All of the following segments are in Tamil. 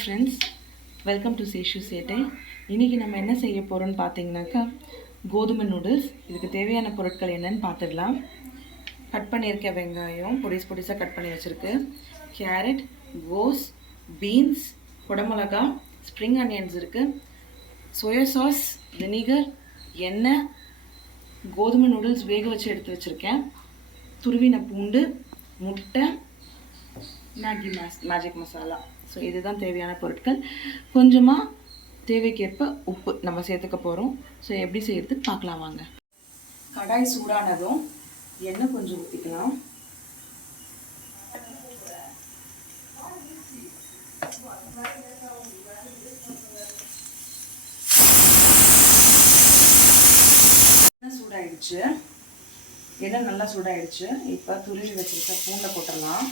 ஃப்ரெண்ட்ஸ், வெல்கம் டு சேஷு சேட்டை. இன்றைக்கி நம்ம என்ன செய்ய போகிறோம்னு பார்த்தீங்கன்னாக்கா கோதுமை நூடுல்ஸ். இதுக்கு தேவையான பொருட்கள் என்னென்னு பார்த்துடலாம். கட் பண்ணியிருக்க வெங்காயம் பொடிசாக கட் பண்ணி வச்சுருக்கு, கேரட், கோஸ், பீன்ஸ், குடமிளகா, ஸ்ப்ரிங் ஆனியன்ஸ் இருக்குது, சோயா சாஸ், வினிகர், எண்ணெய், கோதுமை நூடுல்ஸ் வேக வச்சு எடுத்து வச்சுருக்கேன், துருவின பூண்டு, முட்டை, மேஜிக் மசாலா. ஸோ இதுதான் தேவையான பொருட்கள். கொஞ்சமாக தேவைக்கேற்ப உப்பு நம்ம சேர்த்துக்க போகிறோம். ஸோ எப்படி செய்யறதுக்கு பார்க்கலாம் வாங்க. கடாய் சூடானதும் எண்ணெய் கொஞ்சம் ஊற்றிக்கலாம். எண்ணெய் சூடாயிடுச்சு, எண்ணெய் நல்லா சூடாயிடுச்சு. இப்போ துருவி வச்சுருக்க பூண்டை போட்டுடலாம்.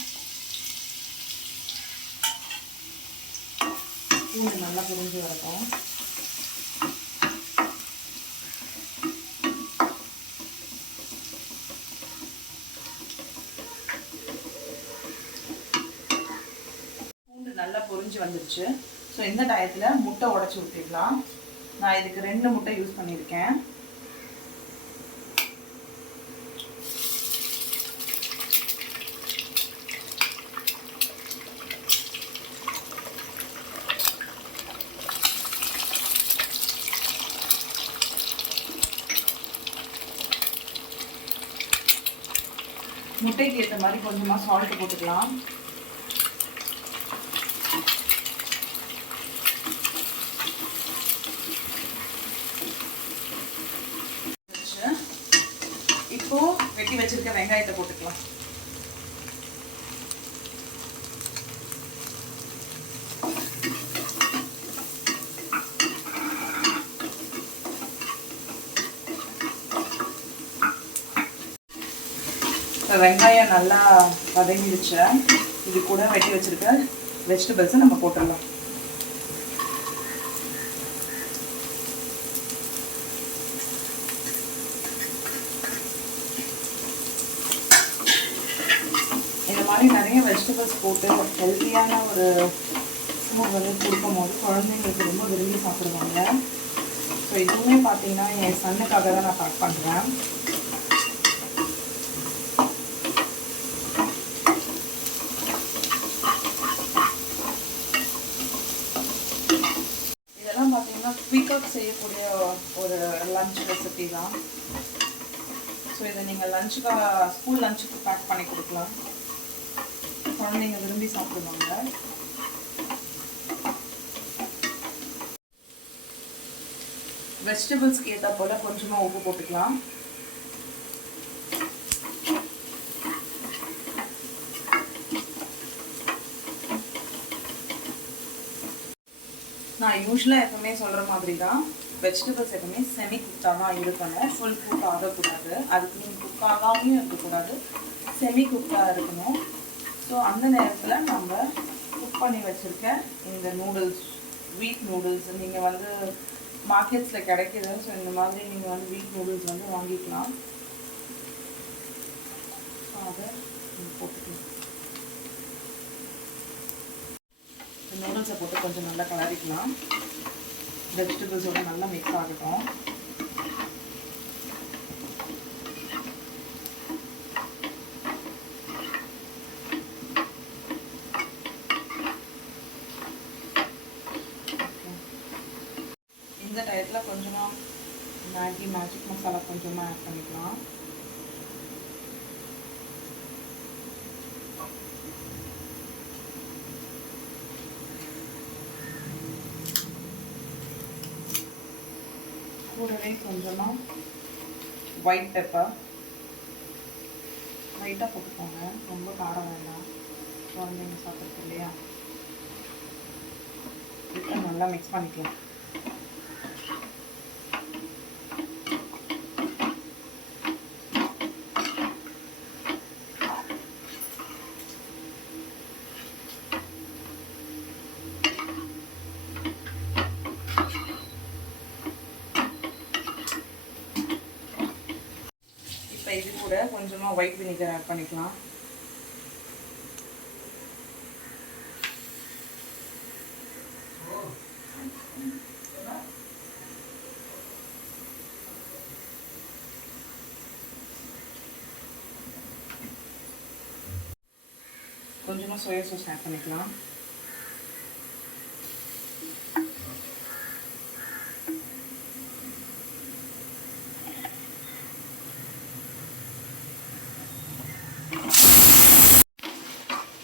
பூண்டு நல்லா புரிஞ்சு வரட்டும். பூண்டு நல்லா பொரிஞ்சு வந்துருச்சு. ஸோ இந்த டயத்தில் முட்டை உடைச்சி ஊற்றிடலாம். நான் இதுக்கு 2 முட்டை யூஸ் பண்ணியிருக்கேன். முட்டைக்கு ஏற்ற மாதிரி கொஞ்சமாக சால்ட் போட்டுக்கலாம். இப்போ வெட்டி வச்சிருக்க வெங்காயத்தை போட்டுக்கலாம். இப்போ வெங்காயம் நல்லா வதங்கிடுச்சு. இது கூட வெட்டி வச்சுருக்க வெஜிடபிள்ஸை நம்ம போட்டுடலாம். இந்த மாதிரி நிறைய வெஜிடபிள்ஸ் போட்டு ஹெல்த்தியான ஒரு ஃபுட் வந்து கொடுக்கும் போது குழந்தைங்களுக்கு ரொம்ப விரும்பி சாப்பிடுவாங்க. ஸோ இதுவுமே பார்த்தீங்கன்னா என் சன்னுக்காக தான் நான் பேக் பண்ணுறேன். குயிக்காக செய்யக்கூடிய ஒரு லஞ்ச் ரெசிபி தான். ஸோ இதை நீங்கள் ஸ்கூல் லஞ்சுக்கு பேக் பண்ணி கொடுக்கலாம். குழந்தைங்க விரும்பி சாப்பிடுவாங்க. வெஜிடபிள்ஸ்க்கு ஏற்ற போல் கொஞ்சமாக உப்பு போட்டுக்கலாம். நான் யூஸ்வலாக எப்பவுமே சொல்கிற மாதிரி தான், வெஜிடபிள்ஸ் எப்பவுமே செமி குக்காக தான் இருக்கணும். ஃபுல் குக் ஆகக்கூடாது. அதுக்கு நீங்கள் குக் ஆகாமையும் இருக்கக்கூடாது, செமி குக்காக இருக்கணும். ஸோ அந்த நேரத்தில் நம்ம குக் பண்ணி வச்சுருக்க இந்த நூடுல்ஸ், வீட் நூடுல்ஸ் நீங்கள் வந்து மார்க்கெட்ஸில் கிடைக்கிது. ஸோ இந்த மாதிரி நீங்கள் வந்து வீட் நூடுல்ஸ் வந்து வாங்கிக்கலாம். ஸோ அதை நீங்கள் போட்டுக்கலாம். நூடுல்ஸை போட்டு கொஞ்சம் நல்லா கலரிக்கலாம். வெஜிடபிள்ஸோட நல்லா மிக்ஸ் ஆகட்டும். இந்த டயத்தில் கொஞ்சமாக மேஜிக் மசாலா கொஞ்சமாக ஆட் பண்ணிக்கலாம். கூடவே கொஞ்சமாக ஒயிட் பெப்பர் லைட்டாக போட்டுக்கோங்க. ரொம்ப காரம் வேண்டாம், குழந்தைங்க சாப்பிட்றது இல்லையா. இப்போ நல்லா மிக்ஸ் பண்ணிக்கலாம். இது கூட கொஞ்சமாக ஒயிட் வினிகர் ஆட் பண்ணிக்கலாம். கொஞ்சமாக சோயா சாஸ் ஆட் பண்ணிக்கலாம்.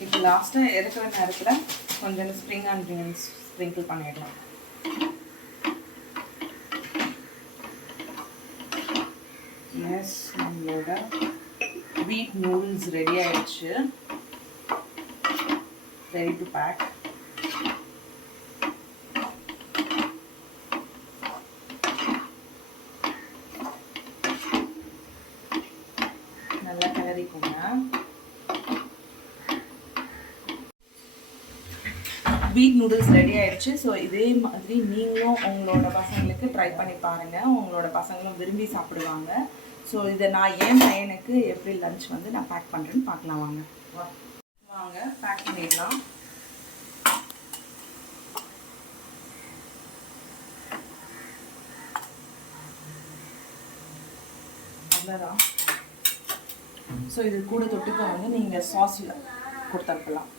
இப்போ லாஸ்ட்டாக இறக்குற நேரத்தில் கொஞ்சம் ஸ்ப்ரிங் ஆனியன்ஸ் ஸ்ப்ரிங்கிள் பண்ணிடலாம். எஸ், நம்மளோட வீட் நூடுல்ஸ் ரெடி ஆயிடுச்சு. Ready to pack. நல்லா கிளறிக்கோங்க. வீட் நூடுல்ஸ் ரெடி ஆயிடுச்சு. ஸோ இதே மாதிரி நீங்களும் உங்களோட பசங்களுக்கு ட்ரை பண்ணி பாருங்கள். உங்களோட பசங்களும் விரும்பி சாப்பிடுவாங்க. ஸோ இதை நான் என் பையனுக்கு எப்படி லஞ்ச் வந்து நான் பேக் பண்ணுறேன்னு பார்க்கலாம். வாங்க பேக் பண்ணிடலாம். அவ்வளோதான். ஸோ இது கூட தொட்டுக்க வந்து நீங்கள் சாஸில் கொடுத்து அனுப்பலாம்.